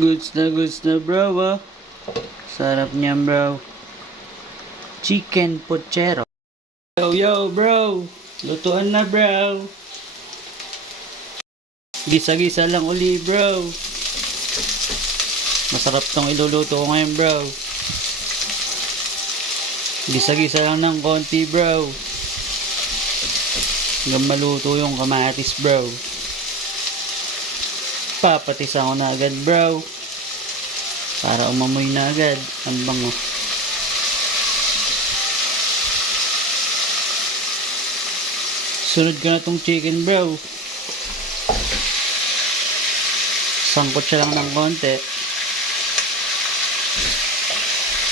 Goods na bro, ah. Sarap niyan bro. Chicken pochero. Yo bro, lutuan na bro. Gisa-gisa lang uli bro. Masarap tong iluluto ko ngayon bro. Gisa-gisa lang ng konti bro. Hanggang maluto yung kamatis bro. Papatisan ko na agad bro. Para umamoy na agad. Ang bango. Sunod ko na tong chicken bro. Sangkot siya lang ng konti.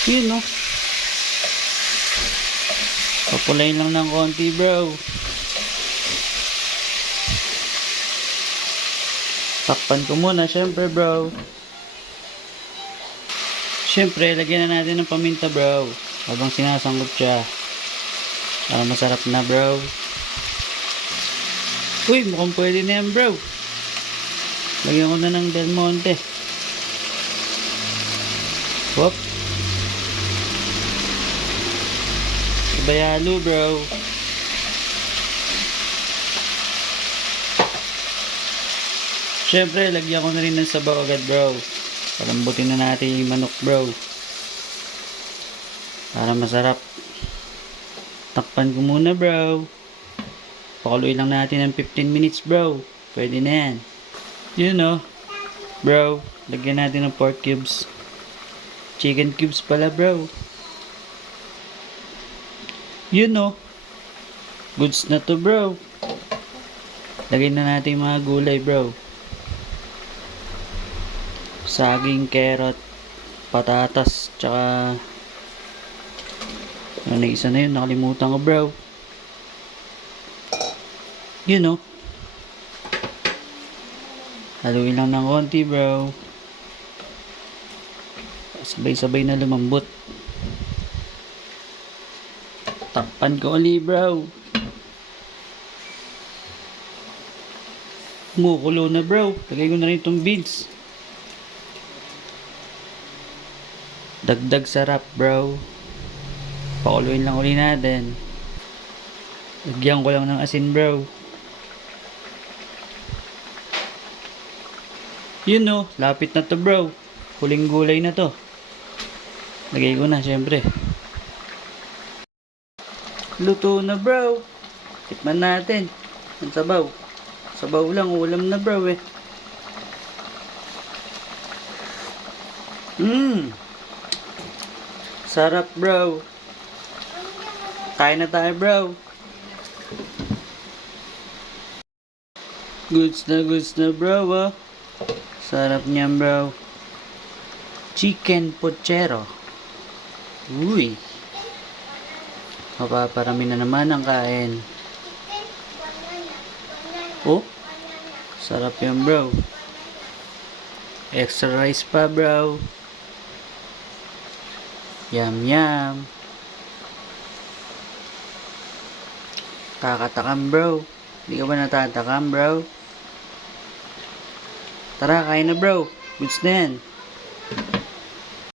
Yun no. Papulayin lang ng konti bro. Takpan ko muna syempre bro. Syempre lagyan na natin ng paminta bro. Habang sinasangkot siya. Para masarap na bro. Uy, mukhang pwede na yan bro. Lagyan ko na ng Del Monte. Whoop. Sabayalo bro. Syempre, lagyan ko na rin ng sabaw agad bro. Palambutin na natin yung manok bro. Para masarap. Takpan ko muna bro. Pakuluin lang natin ng 15 minutes bro. Pwede na yan. Yun o. Bro, lagyan natin ng pork cubes. Chicken cubes pala bro. Yun o. Goods na to bro. Lagyan na natin yung mga gulay bro. Saging, carrot, patatas, tsaka ano na isa na yun, nakalimutan ko bro. Yun o. Haluin lang ng konti bro. Sabay-sabay na lumambot. Takpan ko ulit bro. Kumukulo na bro. Lagay ko na rin itong beans. Dagdag sarap bro. Pakuluin lang ulit natin. Lagyan ko lang ng asin bro. Yun no, lapit na to bro. Huling gulay na to. Lagay ko na syempre. Luto na bro. Tikman natin. Ang sabaw. Sabaw lang, ulam na bro eh. Sarap bro. Kain na tayo bro. Goods na bro ah. Sarap niyan bro. Chicken pochero. Uy. Mapaparami na naman ang kain. Oh. Sarap yan bro. Extra rice pa bro. Yum yum. Kakatakam bro. Hindi ka ba natatakam bro? Tara, kain na bro. Goods na yan.